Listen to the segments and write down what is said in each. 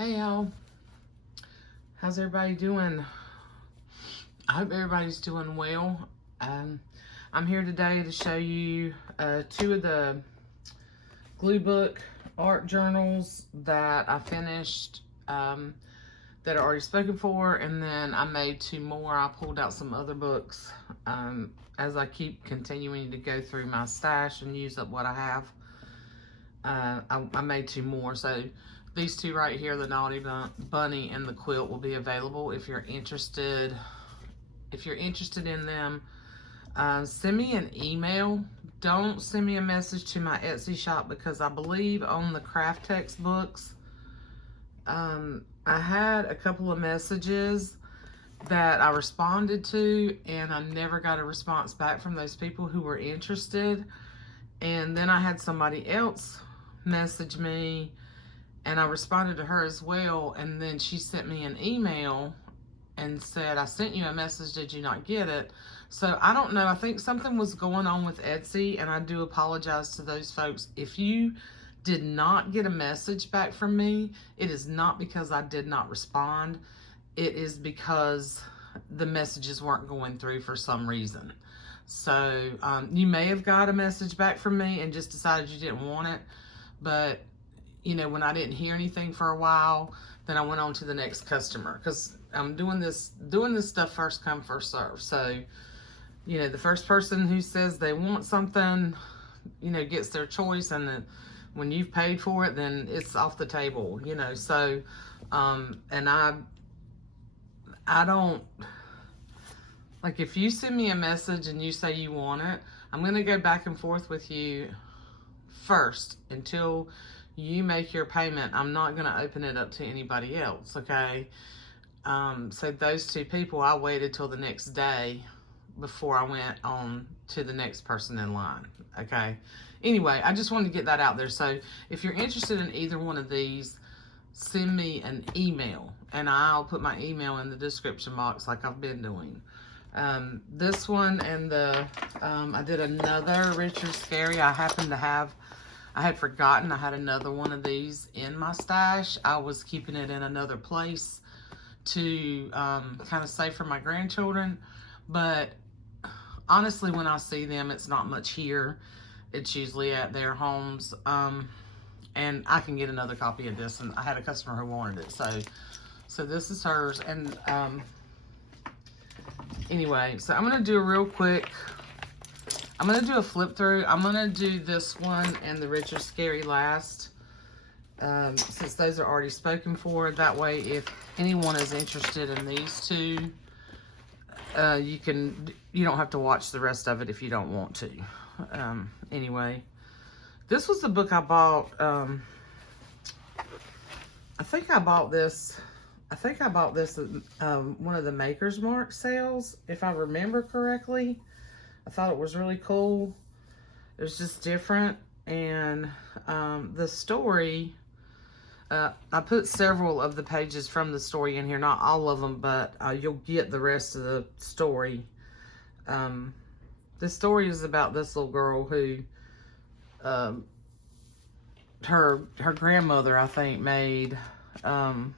Hey y'all, how's everybody doing? I hope everybody's doing well. I'm here today to show you two of the glue book art journals that I finished that are already spoken for, and then I made two more. I pulled out some other books as I keep continuing to go through my stash and use up what I have. I made two more, so these two right here, the Haughty Bunny and the Quilt, will be available if you're interested. If you're interested in them, send me an email. Don't send me a message to my Etsy shop, because I believe on the craft textbooks, I had a couple of messages that I responded to, and I never got a response back from those people who were interested. And then I had somebody else message me, and I responded to her as well, and then she sent me an email and said, I sent you a message, did you not get it? So I don't know, I think something was going on with Etsy, and I do apologize to those folks. If you did not get a message back from me, it is not because I did not respond. It is because the messages weren't going through for some reason. So you may have got a message back from me and just decided you didn't want it. But, you know, when I didn't hear anything for a while, then I went on to the next customer, because I'm doing this stuff first come, first serve. So, you know, the first person who says they want something, you know, gets their choice, and when you've paid for it, then it's off the table, you know. So, and I don't, like, if you send me a message and you say you want it, I'm going to go back and forth with you first until you make your payment. I'm not going to open it up to anybody else, okay? So those two people, I waited till the next day before I went on to the next person in line, okay? Anyway, I just wanted to get that out there. So if you're interested in either one of these, send me an email, and I'll put my email in the description box like I've been doing. This one and the, I did another Richard Scary. I had forgotten I had another one of these in my stash. I was keeping it in another place to kind of save for my grandchildren. But honestly, when I see them, it's not much here. It's usually at their homes. And I can get another copy of this, and I had a customer who wanted it. So this is hers. And anyway, so I'm going to do a real quick, I'm going to do a flip through. I'm going to do this one and the Richard Scary last, since those are already spoken for. That way, if anyone is interested in these two, you don't have to watch the rest of it if you don't want to. Anyway, this was the book I bought. I think I bought this at one of the Maker's Mark sales, if I remember correctly. I thought it was really cool. It was just different. And the story, I put several of the pages from the story in here, not all of them, but you'll get the rest of the story. The story is about this little girl who, her grandmother, I think, made her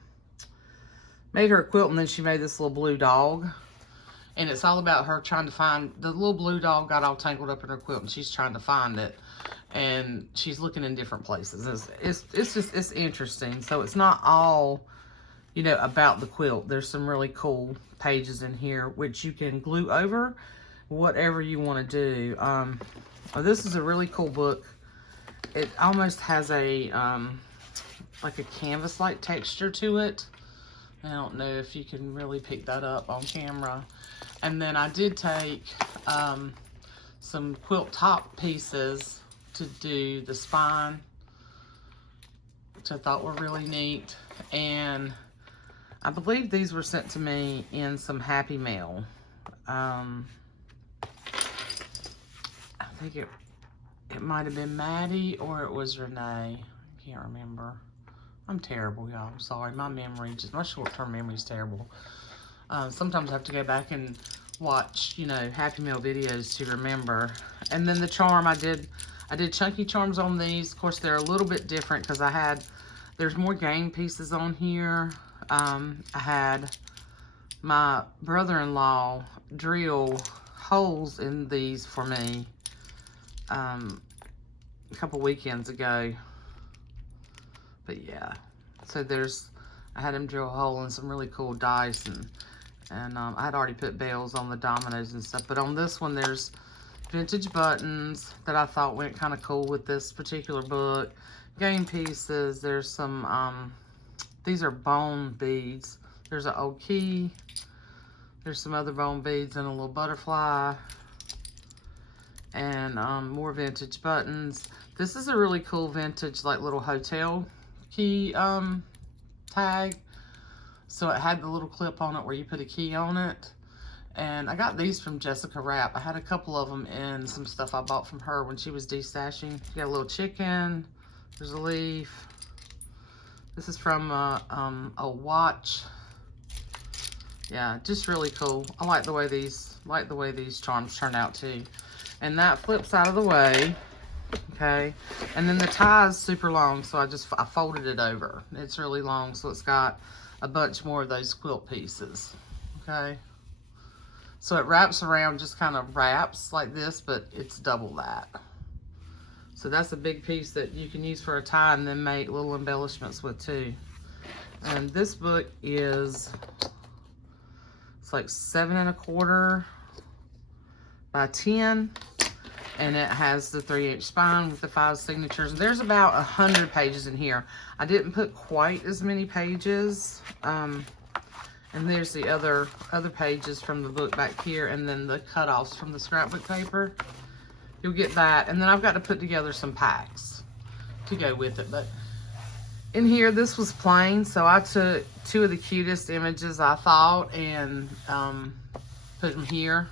a quilt, and then she made this little blue dog. And it's all about her trying to find, the little blue dog got all tangled up in her quilt, and she's trying to find it. And she's looking in different places. It's interesting. So it's not all, you know, about the quilt. There's some really cool pages in here, which you can glue over whatever you want to do. This is a really cool book. It almost has a, like a canvas-like texture to it. I don't know if you can really pick that up on camera. And then I did take some quilt top pieces to do the spine, which I thought were really neat. And I believe these were sent to me in some Happy Mail. I think it might have been Maddie, or it was Renee. I can't remember. I'm terrible, y'all. I'm sorry. My short-term memory is terrible. Sometimes I have to go back and watch, you know, Happy Meal videos to remember. And then the charm, I did chunky charms on these. Of course, they're a little bit different because I had There's more game pieces on here. I had my brother-in-law drill holes in these for me a couple weekends ago. But yeah, so I had him drill a hole in some really cool dice, and I had already put bells on the dominoes and stuff. But on this one, there's vintage buttons that I thought went kind of cool with this particular book. Game pieces. There's some, these are bone beads. There's an old key. There's some other bone beads and a little butterfly. And more vintage buttons. This is a really cool vintage, like, little hotel key tag. So it had the little clip on it where you put a key on it. And I got these from Jessica Rapp. I had a couple of them in some stuff I bought from her when she was destashing. You got a little chicken. There's a leaf. This is from a watch. Yeah, just really cool. I like the way these charms turn out too. And that flips out of the way. Okay, and then the tie is super long, so I folded it over. It's really long, so it's got a bunch more of those quilt pieces. Okay, so it wraps around, just kind of wraps like this, but it's double that. So that's a big piece that you can use for a tie and then make little embellishments with too. And this book it's like 7 1/4 by 10. And it has the 3-inch spine with the 5 signatures. There's about 100 pages in here. I didn't put quite as many pages. And there's the other pages from the book back here, and then the cutoffs from the scrapbook paper. You'll get that. And then I've got to put together some packs to go with it. But in here, this was plain, so I took 2 of the cutest images I thought and put them here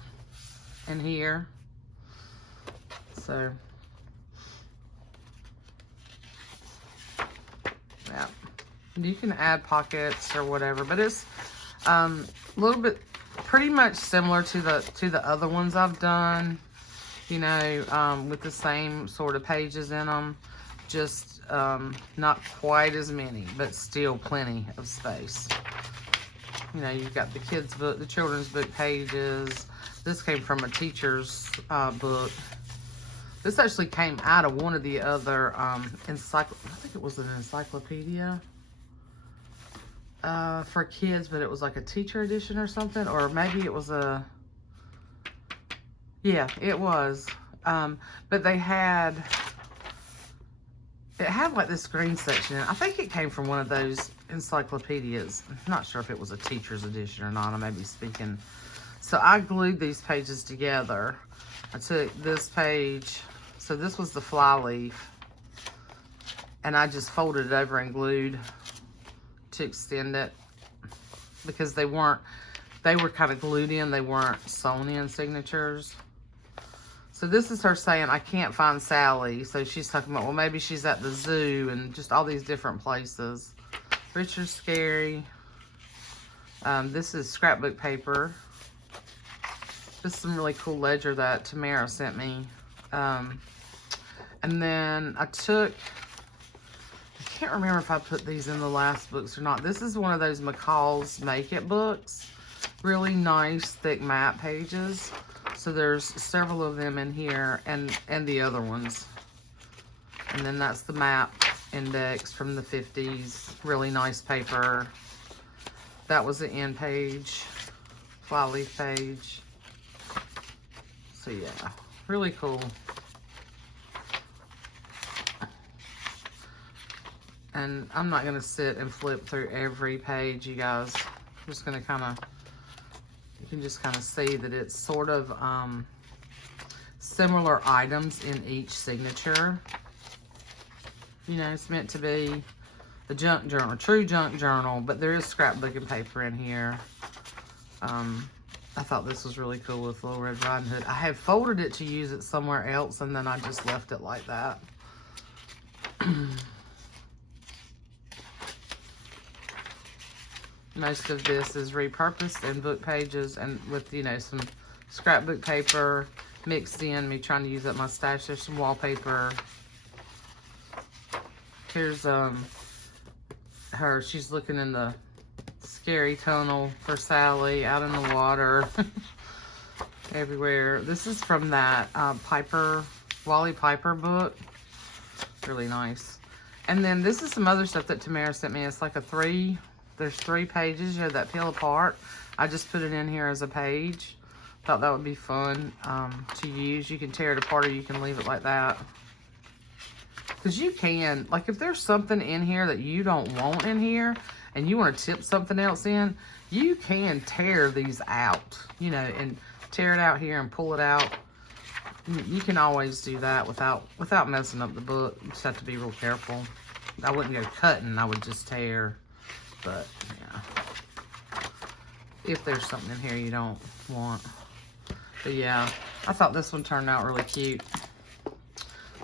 and here. So, yeah, you can add pockets or whatever, but it's a little bit, pretty much similar to the other ones I've done, you know, with the same sort of pages in them, just not quite as many, but still plenty of space. You know, you've got the kids' book, the children's book pages. This came from a teacher's book. This actually came out of one of the other I think it was an encyclopedia for kids, but it was like a teacher edition or something, or maybe it was yeah, it was. But it had like this green section in it. I think it came from one of those encyclopedias. I'm not sure if it was a teacher's edition or not. I may be speaking. So I glued these pages together. I took this page. So this was the fly leaf, and I just folded it over and glued to extend it, because they were kind of glued in, they weren't sewn in signatures. So this is her saying, I can't find Sally. So she's talking about, well, maybe she's at the zoo and just all these different places. Richard Scary. This is scrapbook paper. This is some really cool ledger that Tamara sent me. And then I can't remember if I put these in the last books or not. This is one of those McCall's Make It books. Really nice, thick map pages. So there's several of them in here, and the other ones. And then that's the map index from the 50s. Really nice paper. That was the end page, flyleaf page. So yeah, really cool. And I'm not going to sit and flip through every page, you guys. I'm just going to kind of, you can just kind of see that it's sort of similar items in each signature. You know, it's meant to be a junk journal, a true junk journal, but there is scrapbooking paper in here. I thought this was really cool with Little Red Riding Hood. I had folded it to use it somewhere else, and then I just left it like that. Most of this is repurposed in book pages, and with, you know, some scrapbook paper mixed in, me trying to use up my stash. There's some wallpaper. Here's she's looking in the scary tunnel for Sally, out in the water, everywhere. This is from that Wally Piper book. Really nice. And then this is some other stuff that Tamara sent me. It's like there's 3 pages, you know, that peel apart. I just put it in here as a page. Thought that would be fun to use. You can tear it apart or you can leave it like that. Because you can, like if there's something in here that you don't want in here and you want to tip something else in, you can tear these out, you know, and tear it out here and pull it out. You can always do that without messing up the book. You just have to be real careful. I wouldn't go cutting, I would just tear. But yeah, if there's something in here you don't want. But yeah, I thought this one turned out really cute.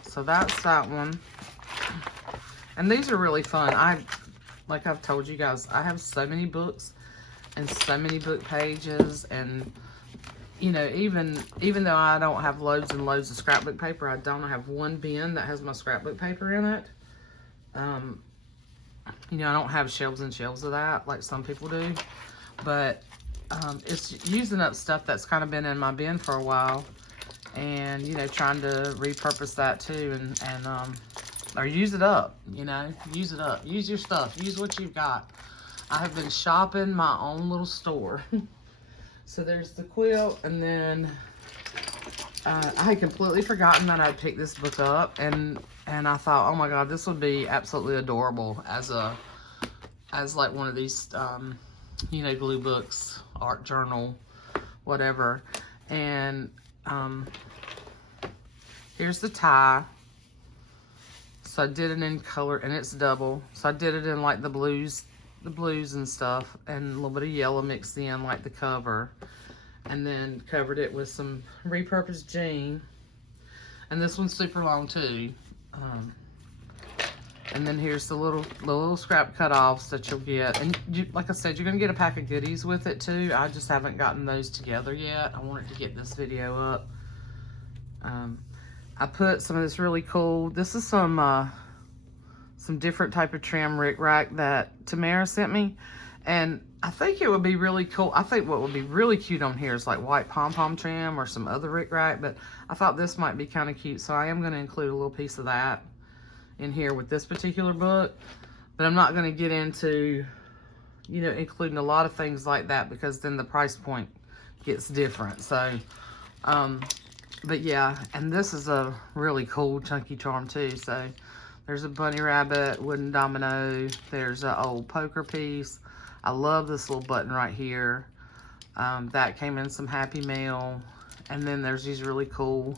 So that's that one. And these are really fun. Like I've told you guys, I have so many books and so many book pages, and you know, even though I don't have loads and loads of scrapbook paper, I don't have one bin that has my scrapbook paper in it. You know, I don't have shelves and shelves of that like some people do, but it's using up stuff that's kind of been in my bin for a while, and you know, trying to repurpose that too, and or use it up, you know, use it up, use your stuff, use what you've got. I have been shopping my own little store. So there's the quilt, and then I had completely forgotten that I'd picked this book up, and I thought, oh my god, this would be absolutely adorable as like one of these you know, glue books, art journal, whatever. And here's the tie. So I did it in color, and it's double. So I did it in like the blues and stuff, and a little bit of yellow mixed in like the cover, and then covered it with some repurposed jean. And this one's super long too. And then here's the little scrap cut-offs that you'll get. And like I said, you're gonna get a pack of goodies with it too. I just haven't gotten those together yet. I wanted to get this video up. I put some of this really cool, this is some different type of trim rickrack that Tamara sent me. And I think it would be really cool. I think what would be really cute on here is like white pom-pom trim or some other rickrack, but I thought this might be kind of cute. So I am gonna include a little piece of that in here with this particular book. But I'm not gonna get into, you know, including a lot of things like that, because then the price point gets different. So, but yeah, and this is a really cool chunky charm too. So there's a bunny rabbit, wooden domino. There's an old poker piece. I love this little button right here. That came in some Happy Mail. And then there's these really cool,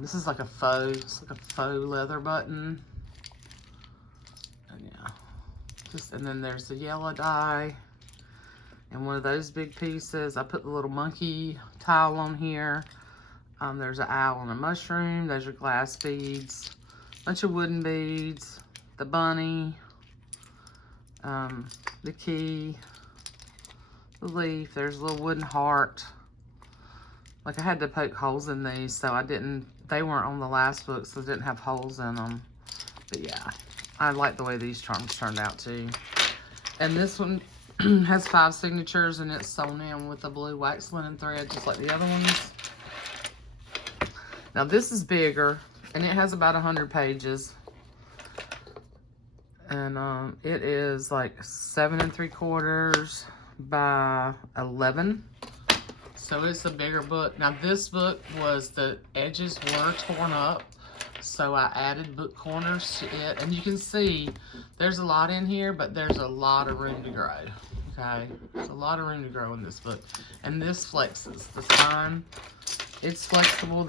this is like a faux, it's like a faux leather button. And yeah, and then there's the yellow die. And one of those big pieces. I put the little monkey tile on here. There's an owl and a mushroom. Those are glass beads. Bunch of wooden beads. The bunny. The key. The leaf. There's a little wooden heart. Like I had to poke holes in these, so they weren't on the last book, so they didn't have holes in them. But yeah, I like the way these charms turned out too. And this one has 5 signatures, and it's sewn in with a blue wax linen thread, just like the other ones. Now this is bigger, and it has about 100 pages. And it is like 7 3/4 by 11. So it's a bigger book. Now this book the edges were torn up, so I added book corners to it. And you can see there's a lot in here, but there's a lot of room to grow. Okay, there's a lot of room to grow in this book. And this flexes. The spine, it's flexible.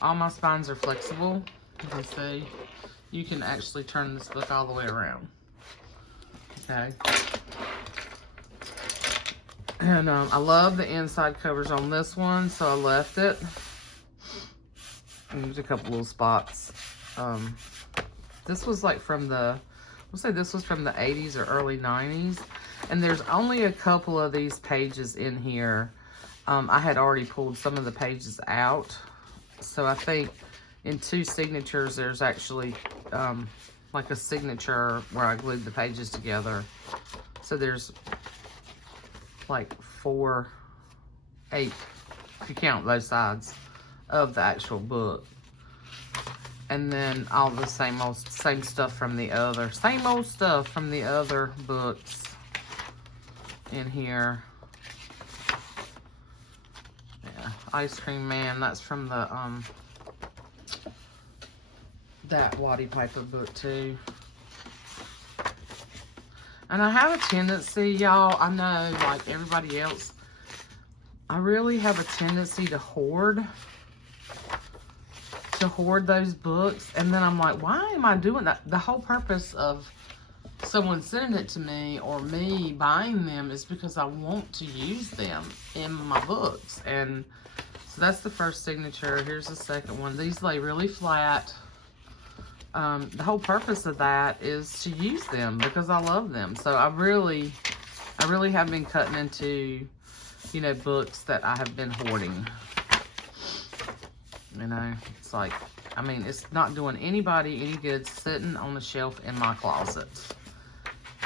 All my spines are flexible. You can see, you can actually turn this book all the way around. Okay. And I love the inside covers on this one, so I left it. And there's a couple little spots. This was like from this was from the 80s or early 90s. And there's only a couple of these pages in here. I had already pulled some of the pages out. So I think in 2 signatures, there's actually like a signature where I glued the pages together. So there's like 8, if you count both sides of the actual book. And then all the same stuff from the other, books in here. Yeah, Ice Cream Man, that's from the, that Haughty Piper book too. And I have a tendency, y'all, I know, like everybody else, I really have a tendency to hoard those books. And then I'm like, why am I doing that? The whole purpose of someone sending it to me or me buying them is because I want to use them in my books. And so that's the first signature. Here's the second one. These lay really flat. The whole purpose of that is to use them because I love them. So I really have been cutting into, you know, books that I have been hoarding. You know, it's like, I mean, it's not doing anybody any good sitting on the shelf in my closet.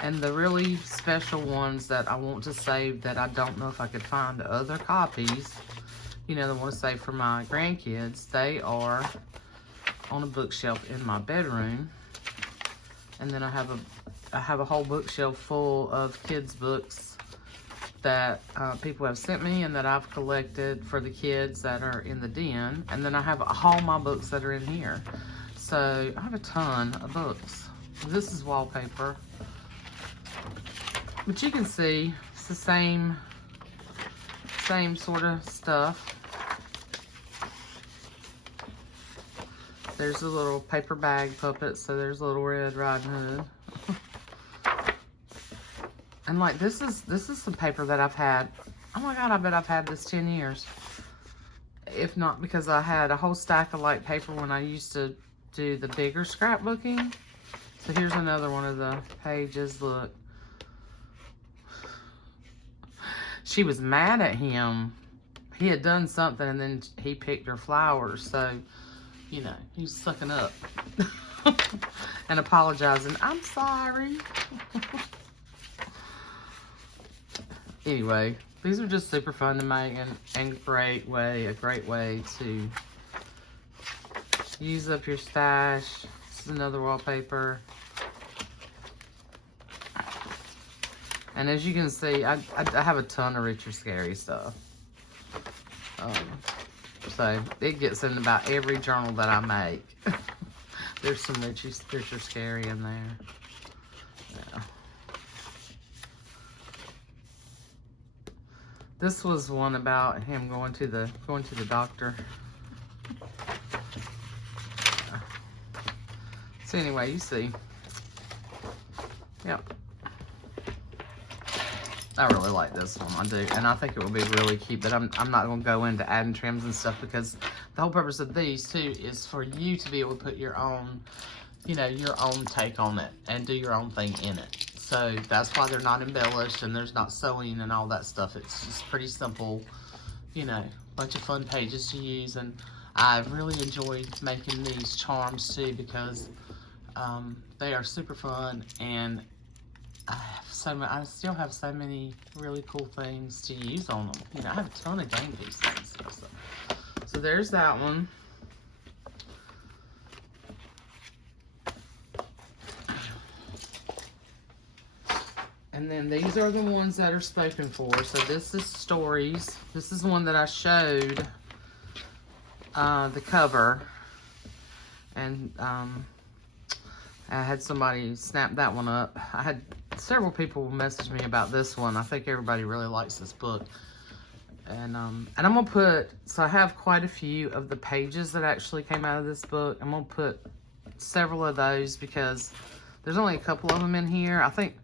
And the really special ones that I want to save that I don't know if I could find other copies, you know, that I want to save for my grandkids, they are on a bookshelf in my bedroom. And then I have a whole bookshelf full of kids' books that people have sent me and that I've collected for the kids that are in the den. And then I have all my books that are in here. So I have a ton of books. This is wallpaper. But you can see it's the same sort of stuff. There's a little paper bag puppet, so there's a Little Red Riding Hood. And like this is some paper that I've had. Oh my God, I bet I've had this 10 years. If not, because I had a whole stack of light paper when I used to do the bigger scrapbooking. So here's another one of the pages. Look. She was mad at him. He had done something and then he picked her flowers. So, you know, he was sucking up and apologizing. I'm sorry. Anyway, these are just super fun to make and a great way to use up your stash. This is another wallpaper. And as you can see, I have a ton of Richard Scary stuff. So it gets in about every journal that I make. There's some Richard Scary in there. Yeah. This was one about him going to the doctor. Yeah. So anyway, you see. Yep. I really like this one, I do, and I think it would be really cute, but I'm not going to go into adding trims and stuff because the whole purpose of these, too, is for you to be able to put your own, you know, your own take on it and do your own thing in it. So that's why they're not embellished and there's not sewing and all that stuff. It's just pretty simple, you know, bunch of fun pages to use, and I've really enjoyed making these charms, too, because they are super fun, and I still have so many really cool things to use on them. You know, I have a ton of game pieces and stuff. So there's that one. And then these are the ones that are spoken for. So this is stories. This is one that I showed the cover. And I had somebody snap that one up. I had several people message me about this one. I think everybody really likes this book. And I'm going to put, so I have quite a few of the pages that actually came out of this book. I'm going to put several of those because there's only a couple of them in here. I think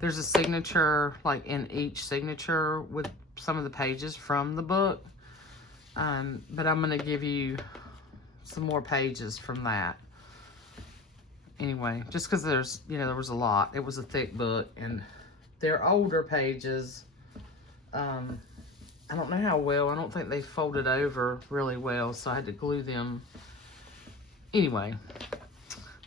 there's a signature, like in each signature with some of the pages from the book. But I'm going to give you some more pages from that. Anyway, just because there's, you know, there was a lot. It was a thick book, and they're older pages. I don't know how well. I don't think they folded over really well, so I had to glue them. Anyway,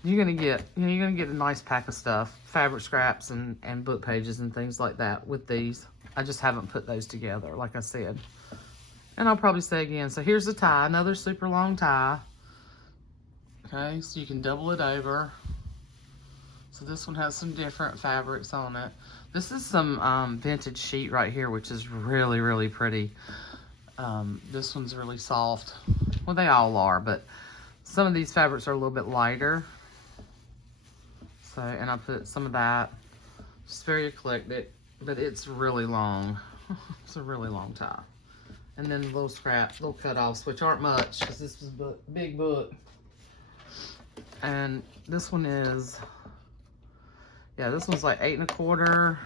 you're gonna get, you're gonna get a nice pack of stuff, fabric scraps and book pages and things like that with these. I just haven't put those together, like I said. And I'll probably say again. So here's the tie, another super long tie. Okay, so you can double it over. So this one has some different fabrics on it. This is some vintage sheet right here, which is really, really pretty. This one's really soft. Well, they all are, but some of these fabrics are a little bit lighter. So, and I put some of that. It's very eclectic, but it's really long. It's a really long tie. And then little scraps, little cut-offs, which aren't much, because this was a big book. And this one is, yeah, this one's like 8 1/4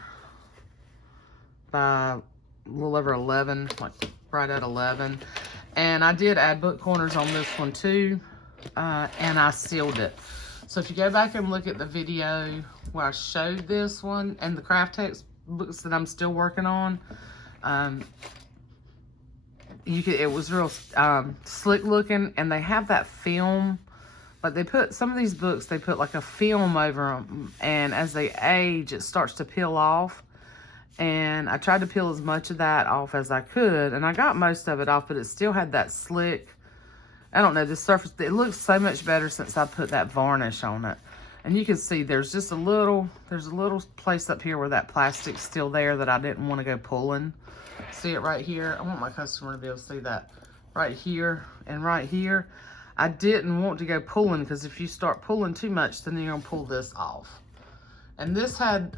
by a little over 11, like right at 11. And I did add book corners on this one too, and I sealed it. So if you go back and look at the video where I showed this one and the craft text books that I'm still working on, it was real slick looking, and they have that film. Like they put, some of these books, they put like a film over them, and as they age, it starts to peel off. And I tried to peel as much of that off as I could, and I got most of it off, but it still had that slick, I don't know, the surface, it looks so much better since I put that varnish on it. And you can see there's just a little, there's a little place up here where that plastic's still there that I didn't want to go pulling. See it right here? I want my customer to be able to see that right here and right here. I didn't want to go pulling, because if you start pulling too much, then you're gonna pull this off. And this had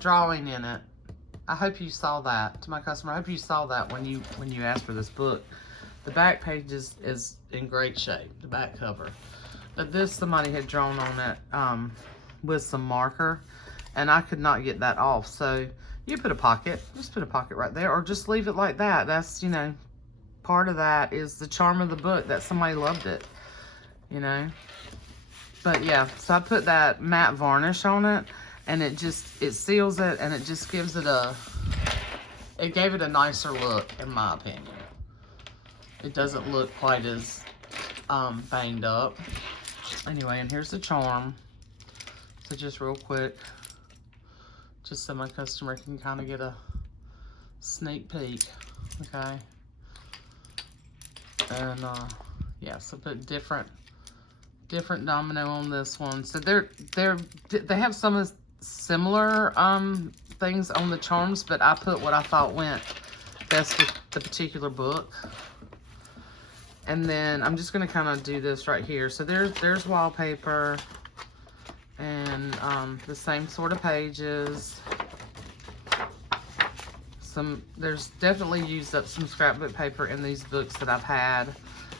drawing in it. I hope you saw that. To my customer, I hope you saw that when you asked for this book. The back page is in great shape, the back cover. But this, somebody had drawn on it with some marker, and I could not get that off. So you put a pocket, just put a pocket right there, or just leave it like that. That's, you know, part of that is the charm of the book, that somebody loved it, you know. But yeah, so I put that matte varnish on it, and it seals it, and it just gives it it gave it a nicer look, in my opinion. It doesn't look quite as banged up. Anyway, and here's the charm. So just real quick, just so my customer can kind of get a sneak peek, okay? And yeah, so put different domino on this one. So they have some of similar things on the charms, but I put what I thought went best with the particular book. And then I'm just gonna kind of do this right here. So there's wallpaper, and the same sort of pages. There's definitely used up some scrapbook paper in these books that I've had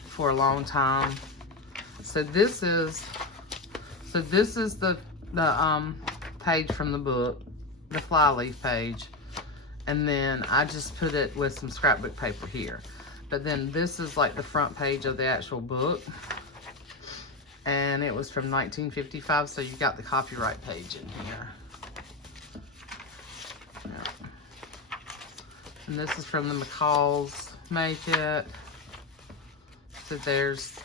for a long time. So this is the page from the book, the flyleaf page, and then I just put it with some scrapbook paper here. But then this is like the front page of the actual book, and it was from 1955, so you got the copyright page in here. And this is from the McCall's Make It. So there's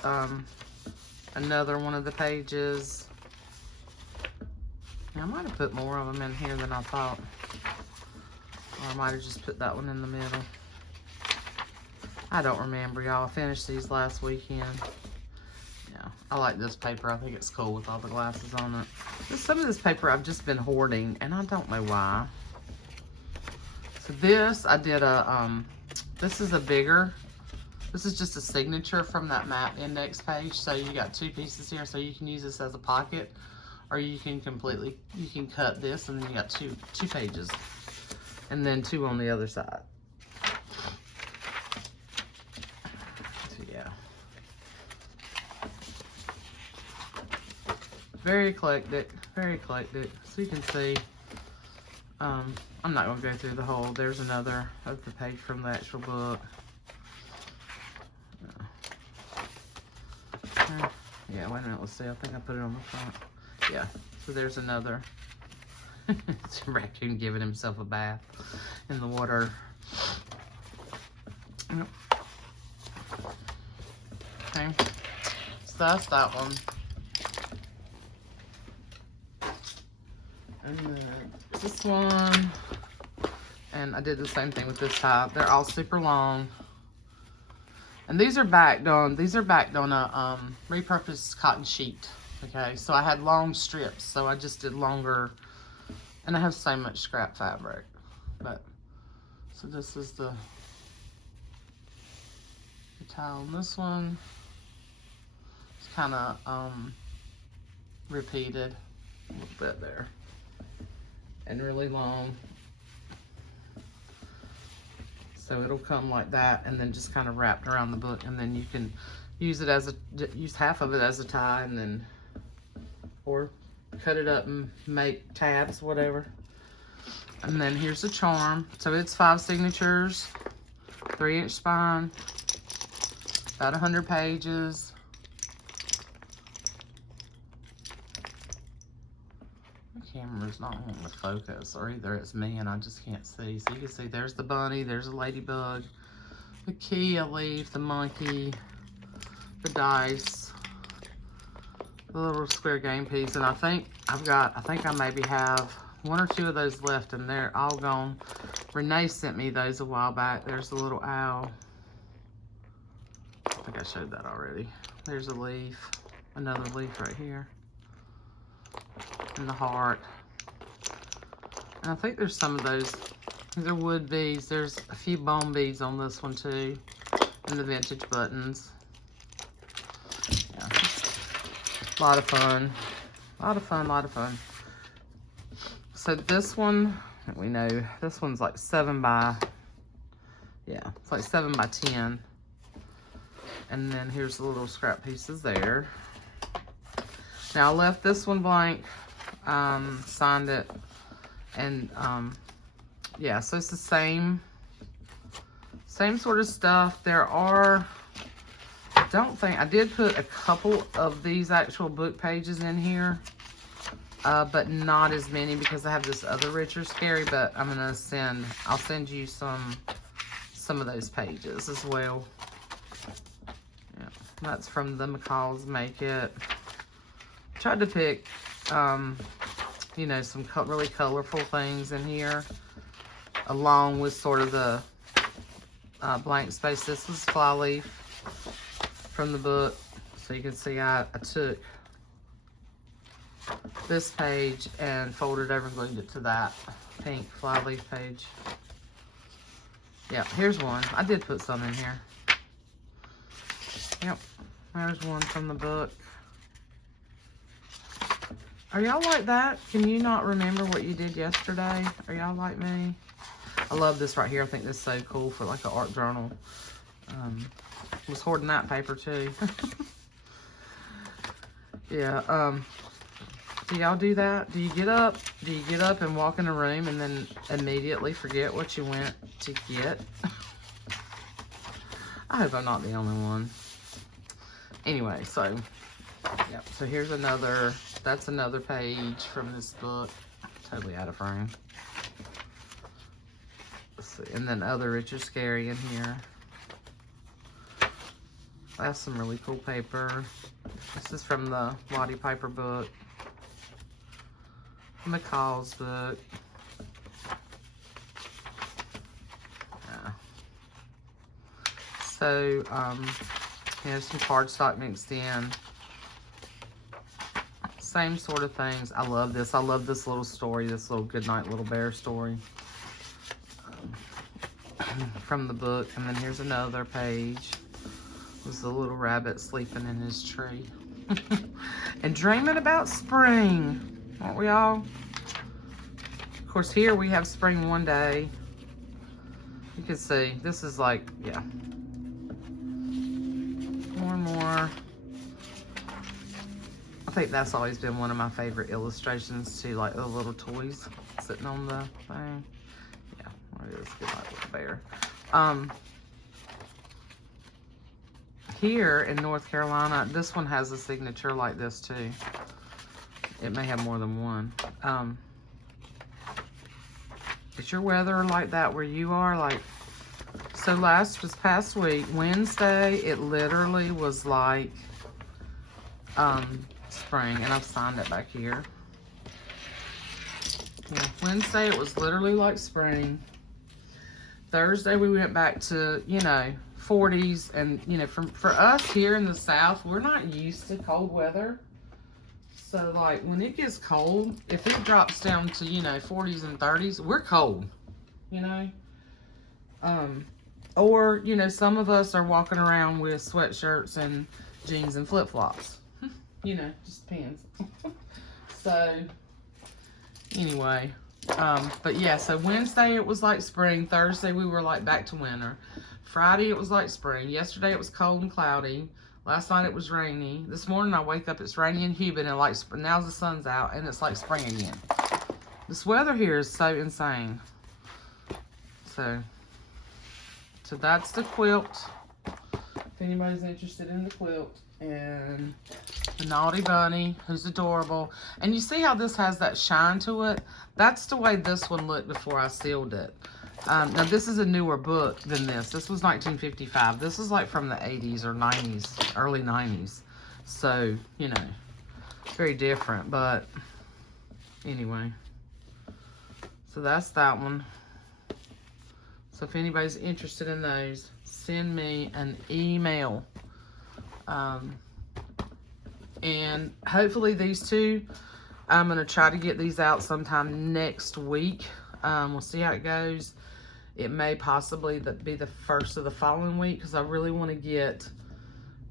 another one of the pages. Now, I might have put more of them in here than I thought. Or I might have just put that one in the middle. I don't remember, y'all. I finished these last weekend. Yeah, I like this paper. I think it's cool with all the glasses on it. Some of this paper I've just been hoarding, and I don't know why. So this, I did this is a bigger, this is just a signature from that map index page. So you got 2 pieces here, so you can use this as a pocket, or you can cut this, and then you got two pages, and then 2 on the other side. So yeah. Very eclectic, very eclectic. So you can see, I'm not going to go through the whole, there's another of the page from the actual book. Yeah, wait a minute, let's see, I think I put it on the front. Yeah, so there's another. It's a raccoon giving himself a bath in the water. Okay, so that's that one. And then this one. And I did the same thing with this type. They're all super long. And these are backed on a repurposed cotton sheet. Okay, so I had long strips, so I just did longer, and I have so much scrap fabric. But so this is the tile on this one. It's kind of repeated a little bit there, and really long. So it'll come like that, and then just kind of wrapped around the book, and then you can use it as use half of it as a tie, and then or cut it up and make tabs, whatever. And then here's the charm. So it's 5 signatures, 3-inch spine, about 100 pages. The camera's not wanting to focus, or either it's me and I just can't see. So you can see there's the bunny, there's a ladybug, the key, a leaf, the monkey, the dice, the little square game piece, and I think I maybe have 1 or 2 of those left, and they're all gone. Renee sent me those a while back. There's the little owl. I think I showed that already. There's a leaf, another leaf right here, and the heart. And I think there's some of those. These are wood beads. There's a few bone beads on this one too, and the vintage buttons. Yeah, a lot of fun. A lot of fun, a lot of fun. So this one, we know, this one's like 7 by, yeah, it's like 7 by 10. And then here's the little scrap pieces there. Now I left this one blank, signed it, and yeah, so it's the same sort of stuff. There are, I did put a couple of these actual book pages in here, but not as many because I have this other Richard Scary, but I'll send you some of those pages as well. Yeah, that's from the McCall's Make It. Tried to pick, you know, some really colorful things in here, along with sort of the blank space. This was Flyleaf from the book. So you can see I took this page and folded over and glued it to that pink Flyleaf page. Yeah, here's one. I did put some in here. Yep, there's one from the book. Are y'all like that? Can you not remember what you did yesterday? Are y'all like me? I love this right here. I think this is so cool for like an art journal. Was hoarding that paper too. Yeah, do y'all do that? Do you get up and walk in a room and then immediately forget what you went to get? I hope I'm not the only one. Anyway, so, yeah, so here's that's another page from this book. Totally out of frame. Let's see, and then other Richard Scary in here. That's some really cool paper. This is from the Lottie Piper book. McCall's book. Yeah. So, there's some cardstock mixed in. Same sort of things. I love this. I love this little story, this little Goodnight Little Bear story from the book. And then here's another page. There's the little rabbit sleeping in his tree. And dreaming about spring. Aren't we all? Of course, here we have spring one day. You can see, this is like, yeah. More and more. I think that's always been one of my favorite illustrations too, like the little toys sitting on the thing. Yeah, there it is, good like little bear. Here in North Carolina, this one has a signature like this too. It may have more than one. Is your weather like that where you are? Like, so this past week, Wednesday, it literally was like spring, and I've signed it back here. Yeah, Wednesday it was literally like spring. Thursday we went back to, 40s. And, for us here in the South, we're not used to cold weather. So, like, when it gets cold, if it drops down to, 40s and 30s, we're cold, you know? Or, some of us are walking around with sweatshirts and jeans and flip-flops. Just depends. So, anyway. But yeah, so Wednesday it was like spring. Thursday we were like back to winter. Friday it was like spring. Yesterday it was cold and cloudy. Last night it was rainy. This morning I wake up, it's rainy and humid, and like now the sun's out and it's like spring again. This weather here is so insane. So that's the quilt. If anybody's interested in the quilt. And the Haughty Bunny, who's adorable. And you see how this has that shine to it? That's the way this one looked before I sealed it. Now, this is a newer book than this. This was 1955. This is like from the 80s or 90s, early 90s. So, very different. But, anyway. So, that's that one. So, if anybody's interested in those, send me an email. And hopefully these two, I'm going to try to get these out sometime next week. We'll see how it goes. It may possibly be the first of the following week because I really want to get,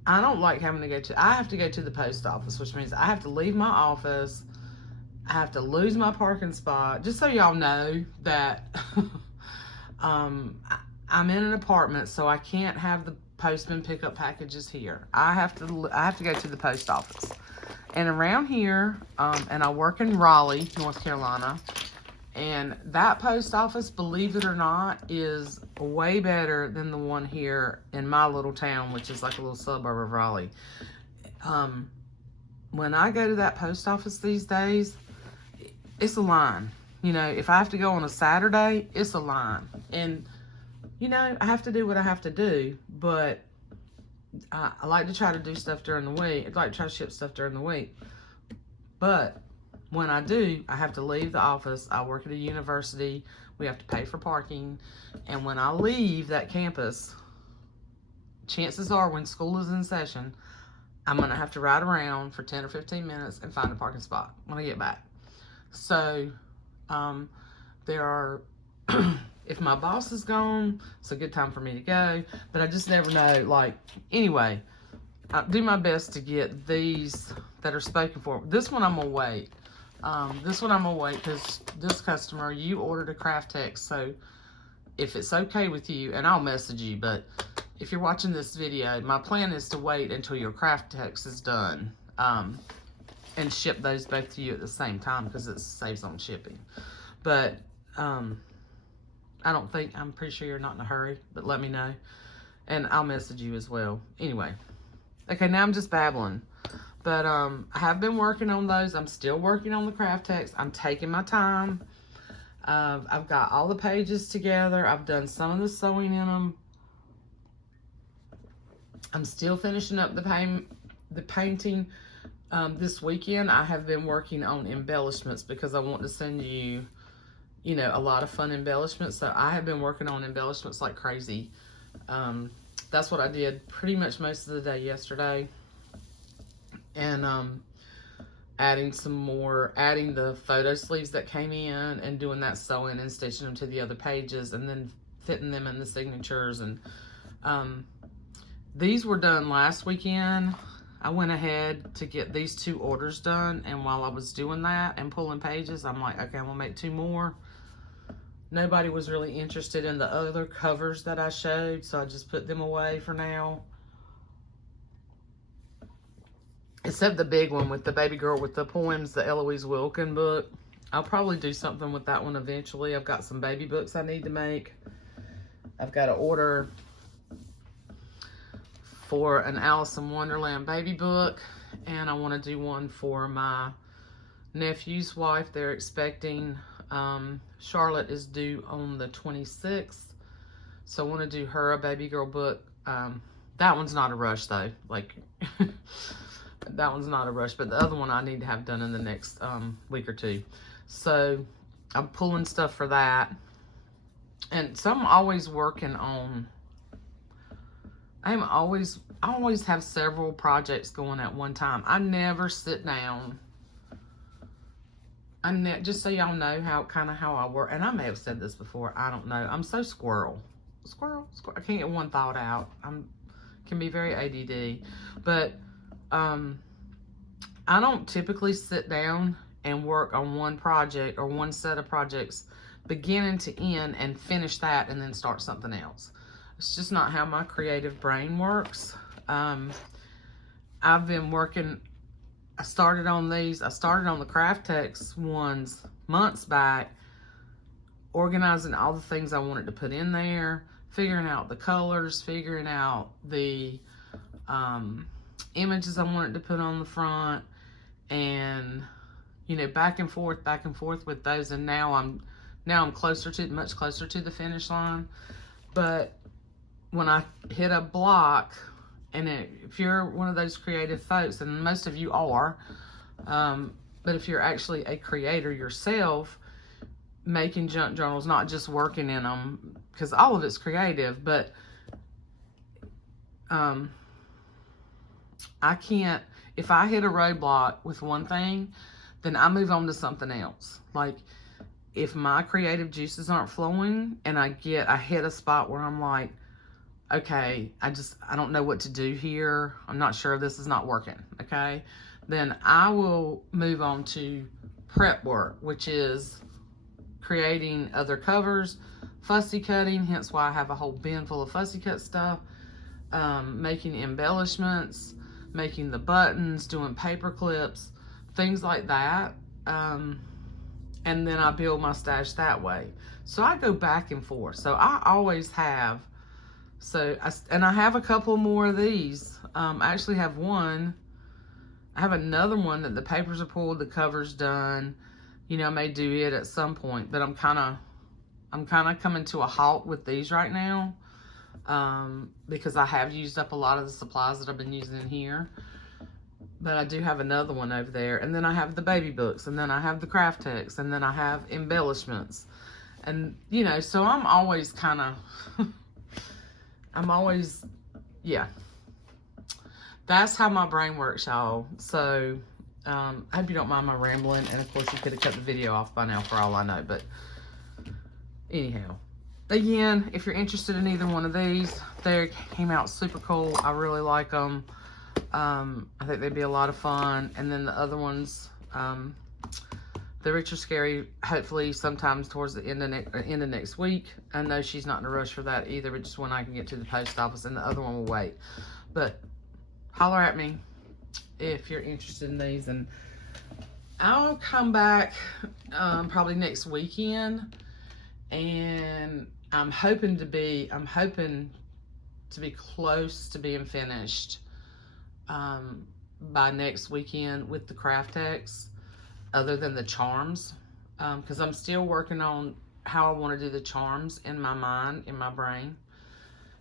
I don't like having to I have to go to the post office, which means I have to leave my office. I have to lose my parking spot. Just so y'all know that I'm in an apartment, so I can't have the postman pick up packages here. I have to go to the post office. And around here, and I work in Raleigh, North Carolina, and that post office, believe it or not, is way better than the one here in my little town, which is like a little suburb of Raleigh. When I go to that post office these days, it's a line. If I have to go on a Saturday, it's a line. And I have to do what I have to do, but I like to try to do stuff during the week. I'd like to try to ship stuff during the week. But when I do, I have to leave the office. I work at a university. We have to pay for parking. And when I leave that campus, chances are when school is in session, I'm going to have to ride around for 10 or 15 minutes and find a parking spot when I get back. So, there are... If my boss is gone, it's a good time for me to go. But I just never know. Anyway, I do my best to get these that are spoken for. This one I'm going to wait. This one I'm going to wait because this customer, you ordered a craft text. So if it's okay with you, and I'll message you, but if you're watching this video, my plan is to wait until your craft text is done and ship those both to you at the same time because it saves on shipping. But... I'm pretty sure you're not in a hurry, but let me know. And I'll message you as well. Anyway. Okay, now I'm just babbling. But I have been working on those. I'm still working on the craft text. I'm taking my time. I've got all the pages together. I've done some of the sewing in them. I'm still finishing up the painting. This weekend, I have been working on embellishments because I want to send you... a lot of fun embellishments. So I have been working on embellishments like crazy. That's what I did pretty much most of the day yesterday. And adding the photo sleeves that came in and doing that sewing and stitching them to the other pages and then fitting them in the signatures. And these were done last weekend. I went ahead to get these 2 orders done. And while I was doing that and pulling pages, I'm like, okay, I'm gonna make 2 more. Nobody was really interested in the other covers that I showed, so I just put them away for now. Except the big one with the baby girl with the poems, the Eloise Wilkin book. I'll probably do something with that one eventually. I've got some baby books I need to make. I've got to order for an Alice in Wonderland baby book, and I want to do one for my nephew's wife. They're expecting... Charlotte is due on the 26th, so I want to do her a baby girl book. That one's not a rush though, that one's not a rush, but the other one I need to have done in the next week or 2. So I'm pulling stuff for that. And so I'm always working on, I always have several projects going at one time. I never sit down. Just so y'all know how I work. And I may have said this before. I don't know. I'm so squirrel. I can't get one thought out. Can be very ADD. But I don't typically sit down and work on one project or one set of projects beginning to end and finish that and then start something else. It's just not how my creative brain works. I've been working, I started on the Craft Text ones months back, organizing all the things I wanted to put in there, figuring out the colors, figuring out the images I wanted to put on the front, and back and forth with those. And now I'm much closer to the finish line. But when I hit a block, and if you're one of those creative folks, and most of you are, but if you're actually a creator yourself, making junk journals, not just working in them, because all of it's creative, but I can't, if I hit a roadblock with one thing, then I move on to something else. Like, if my creative juices aren't flowing and I hit a spot where I'm like, okay, I don't know what to do here, I'm not sure, this is not working, okay, then I will move on to prep work, which is creating other covers, fussy cutting, hence why I have a whole bin full of fussy cut stuff, making embellishments, making the buttons, doing paper clips, things like that. And then I build my stash that way. So I go back and forth. So I always have, and I have a couple more of these. I actually have one. I have another one that the papers are pulled, the cover's done. I may do it at some point, but I'm kind of coming to a halt with these right now, because I have used up a lot of the supplies that I've been using in here. But I do have another one over there. And then I have the baby books. And then I have the craft text. And then I have embellishments. And, so I'm always yeah. That's how my brain works, y'all. So, I hope you don't mind my rambling. And, of course, you could have cut the video off by now for all I know. But, anyhow. Again, if you're interested in either one of these, they came out super cool. I really like them. I think they'd be a lot of fun. And then the other ones, the Rich or Scary, hopefully sometimes towards the end of next week. I know she's not in a rush for that either, but just when I can get to the post office, and the other one will wait. But holler at me if you're interested in these, and I'll come back probably next weekend, and I'm hoping to be close to being finished by next weekend with the Craft Text, other than the charms, because I'm still working on how I want to do the charms in my mind, in my brain.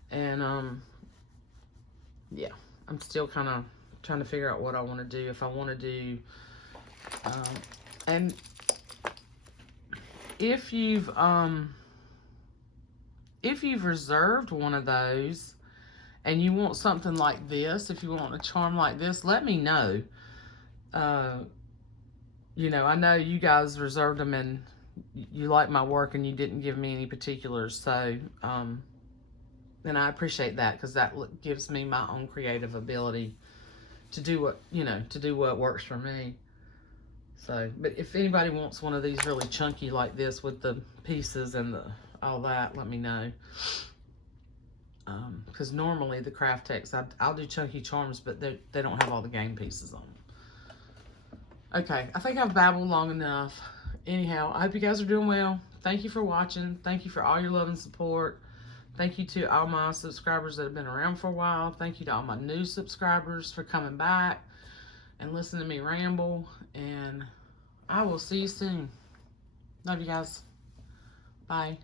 And yeah, I'm still kind of trying to figure out what I want to do. If I want to do, and if you've reserved one of those and you want something like this, if you want a charm like this, let me know. I know you guys reserved them and you like my work and you didn't give me any particulars. So, and I appreciate that, because that gives me my own creative ability to do what works for me. So, but if anybody wants one of these really chunky like this with the pieces and all that, let me know. Because normally the Craft Text, I'll do chunky charms, but they don't have all the game pieces on them. Okay, I think I've babbled long enough. Anyhow, I hope you guys are doing well. Thank you for watching. Thank you for all your love and support. Thank you to all my subscribers that have been around for a while. Thank you to all my new subscribers for coming back and listening to me ramble. And I will see you soon. Love you guys. Bye.